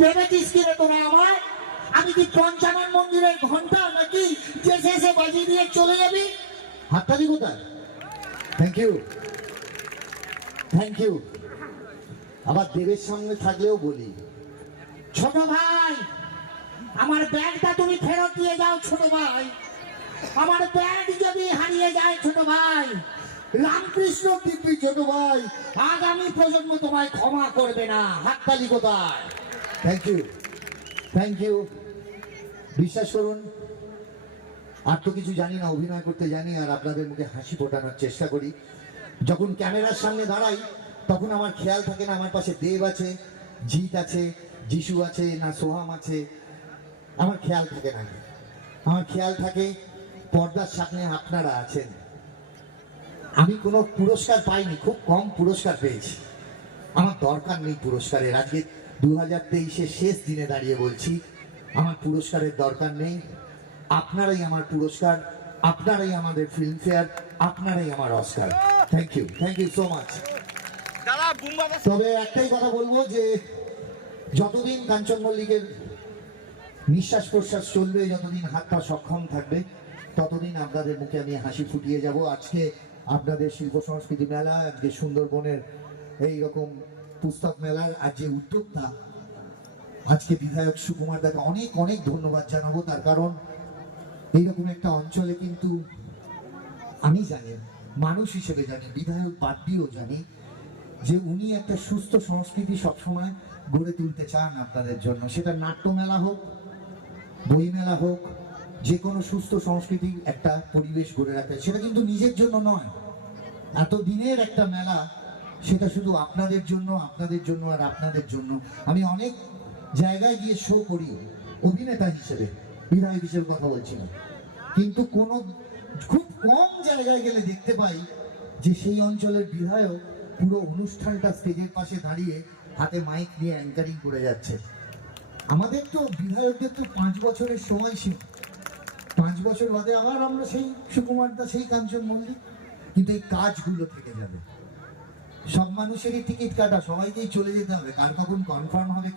ভেবেছিস কি রে তোরা আমার? আমি কি পঞ্চানন মন্দিরের ঘন্টা নাকি যে শেষে বাজিয়ে দিয়ে চলে যাবি? হাততালি কোথায়? Thank you, thank you. আবার দেবের সামনে থাকলেও বলি, ছোট ভাই, আমার ব্যাগটা তুমি ফেরত দিয়ে যাও ছোট ভাই। আমার ব্যাগ যদি হারিয়ে যায় ছোট ভাই, রামকৃষ্ণ দিব্যি ছোট ভাই, আগামী প্রজন্ম তোমায় ক্ষমা করবে না। হাততালি কোথায়? Thank you, thank you. বিশ্বাস করুন, আর তো কিছু জানি না, অভিনয় করতে জানি আর আপনাদের মুখে হাসি ফোটানোর চেষ্টা করি। যখন ক্যামেরার সামনে দাঁড়াই তখন আমার খেয়াল থাকে না আমার পাশে দেব আছে, জিৎ আছে, যিশু আছে, না সোহাম আছে। আমার খেয়াল থাকে না, আমার খেয়াল থাকে পর্দার সামনে আপনারা আছেন। আমি কোনো পুরস্কার পাইনি, খুব কম পুরস্কার পেয়েছি। আমার দরকার নেই পুরস্কারের। আজকে 2023-এর শেষ দিনে দাঁড়িয়ে বলছি, আমার পুরস্কারের দরকার নেই। আপনারাই আমার পুরস্কার, আপনারাই আমাদের ফিল্মফেয়ার, আপনারাই আমার Oscar. Thank you so much. তবে একটাই কথা বলবো যে যতদিন কাঞ্চন মল্লিকের নিঃশ্বাস প্রশ্বাস চলবে, যতদিন হাত পা সক্ষম থাকবে, ততদিন আপনাদের মুখে আমি হাসি ফুটিয়ে যাব। আজকে আপনাদের শিল্প সংস্কৃতি মেলা, আজকে সুন্দরবনের এইরকম পুস্তক মেলার আজ যে উদ্যোক্তা, আজকে বিধায়ক সুকুমার দাকে অনেক অনেক ধন্যবাদ জানাবো। তার কারণ এইরকম একটা অঞ্চলে কিন্তু আমি জানি, মানুষ হিসেবে জানি, বিধায়ক বাদ দিয়েও জানি যে উনি একটা সুস্থ সংস্কৃতি সবসময় গড়ে তুলতে চান আপনাদের জন্য। সেটা নাট্যমেলা হোক, বই মেলা হোক, যে কোনো সুস্থ সংস্কৃতির একটা পরিবেশ গড়ে রাখতে, সেটা কিন্তু নিজের জন্য নয়। এত দিনের একটা মেলা, সেটা শুধু আপনাদের জন্য, আপনাদের জন্য আর আপনাদের জন্য। আমি অনেক জায়গায় গিয়ে শো করি অভিনেতা হিসেবে, বিধায়ক হিসেবে কথা বলছি না, কিন্তু কোনো খুব কম জায়গায় গেলে দেখতে পাই যে সেই অঞ্চলের বিধায়ক পুরো অনুষ্ঠানটা স্টেজের পাশে দাঁড়িয়ে হাতে মাইক নিয়ে অ্যাঙ্কারিং করে যাচ্ছে। আমাদের তো বিধায়কদের তো 5 বছরের সময়সীমা, 5 বছর বাদে আবার আমরা সেই সুকুমার দা, সেই কাঞ্চন মল্লিক। কিন্তু এই কাজগুলো থেকে যাবে। সব মানুষেরই টিকিট কাটা, সবাইকেই চলে যেতে হবে, কার কখন কনফার্ম হবে